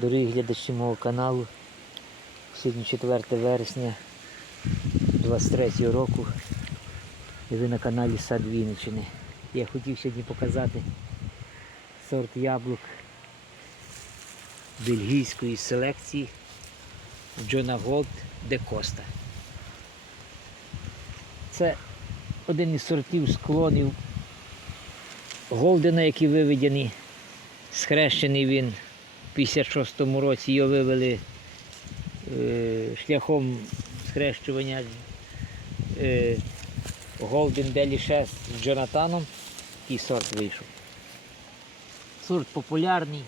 Дорогі глядачі мого каналу. Сьогодні 4 вересня 23 року. І ви на каналі Сад Вінниччини. Я хотів сьогодні показати сорт яблук бельгійської селекції Джона Голд де Коста. Це один із сортів склонів Голдена, які виведені. Схрещений він в 56-му році його вивели е, шляхом схрещування Голден Делішес з Джонатаном. Такий сорт вийшов. Сорт популярний.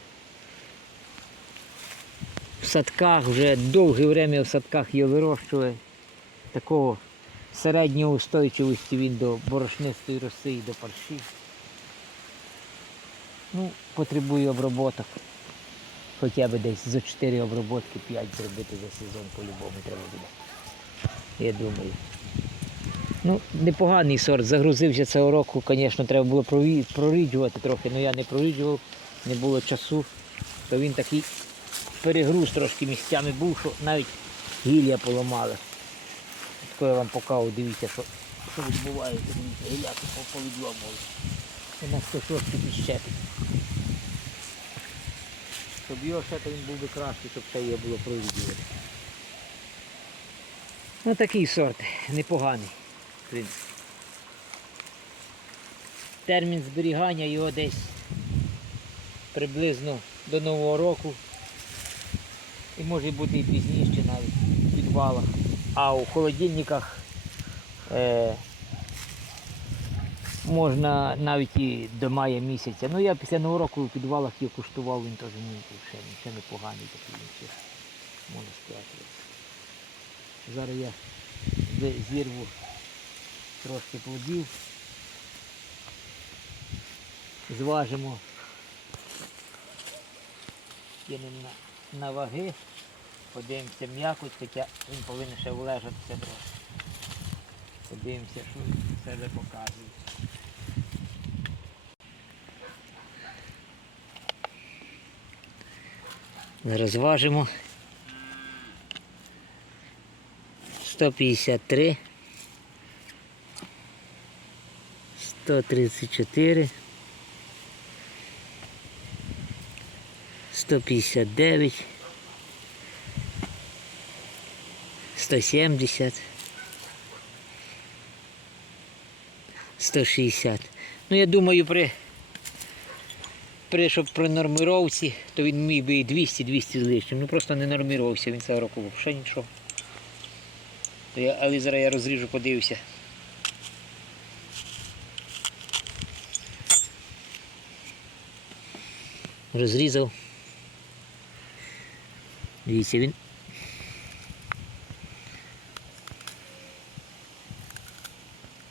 В садках вже довге время в садках його вирощували. Такого середньої устойчивості він до борошнистої роси і до парші. Ну, потребує оброботок. Хоча б десь за 4 оброботки 5 зробити за сезон по-любому треба буде. Я думаю. Ну, непоганий сорт. Загрузився цього року, звісно, треба було проріджувати трохи, але я не проріджував, не було часу. То він такий перегруз трошки місцями був, що навіть гілля поламали. Тако я вам покажу, дивіться, що, що відбувається, дивіться, гілляки повідломували. І на 106 підщепить. Його ще то він був би кращий, щоб ще його було провідувати. Ну такий сорт, непоганий, в принципі. Термін зберігання його десь приблизно до Нового року. І може бути і пізніше навіть в підвалах. А у холодильниках е, можна навіть і до мая місяця. Ну я після нового року у підвалах його куштував, він теж ну, ще, непоганий такий ще, можна сказати. Зараз я зірву трошки плодів. Зважимо. Кинемо на, на ваги. Подивимося м'якоть, хоча він повинен ще влежатися трохи. Подивимося, що себе показує. Зараз важимо. 153. 134. 159. 170. 160. Ну, я думаю, при, при щоб при нормировці, то він міг би і 200-200 з лишнім. Ну просто не нормувався він цього року взагалі нічого. Я, але зараз я розріжу, подивлюся. Розрізав. Дивіться, він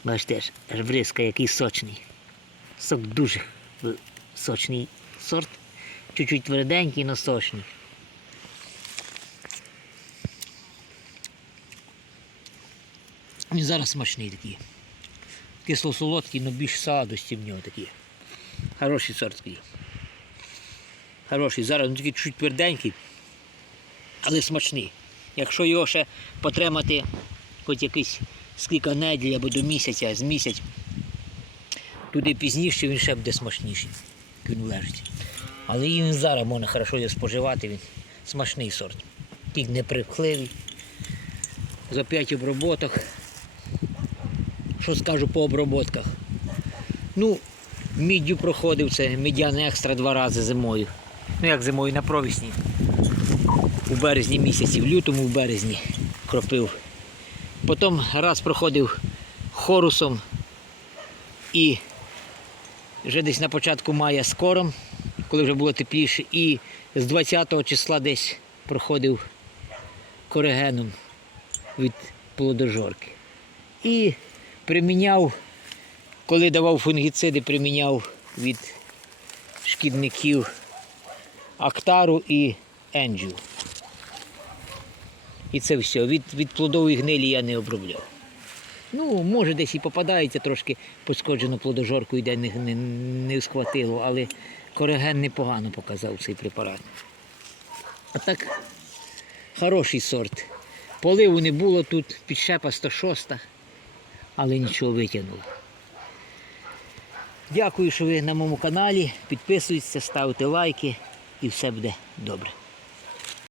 Бачите, аж, бризка, який сочний. Сок дуже сочний сорт. Чуть-чуть тверденький, але сочний. Він зараз смачний такий. Кисло-солодкий, але більш сладості в нього такі. Хороший сорт такий. Хороший. Зараз він такий чуть тверденький, але смачний. Якщо його ще потримати хоч якийсь скільки неділь або до місяця, з місяць, туди пізніше він ще буде смачніший, він лежить. Але і він зараз можна хорошо його споживати, він смачний сорт. Тільки неприхливий. За 5 оброботок. Що скажу по оброботках? Ну, міддю проходив це, медяне екстра два рази зимою. Ну як зимою на провісні. У березні місяці, в лютому, в березні кропив. Потім раз проходив хорусом і вже десь на початку мая з кором, коли вже було тепліше, і з 20 числа десь проходив коригеном від плодожорки. І приміняв, коли давав фунгіциди, приміняв від шкідників Актару і Енджіл. І це все. Від, від плодової гнилі я не обробляв. Ну, може, десь і попадається трошки пошкоджено плодожорку, і де не, не, не схватило, але кореген непогано показав цей препарат. А так хороший сорт. Поливу не було тут, підщепа 106, але нічого витягнуло. Дякую, що ви на моєму каналі. Підписуйтесь, ставте лайки і все буде добре.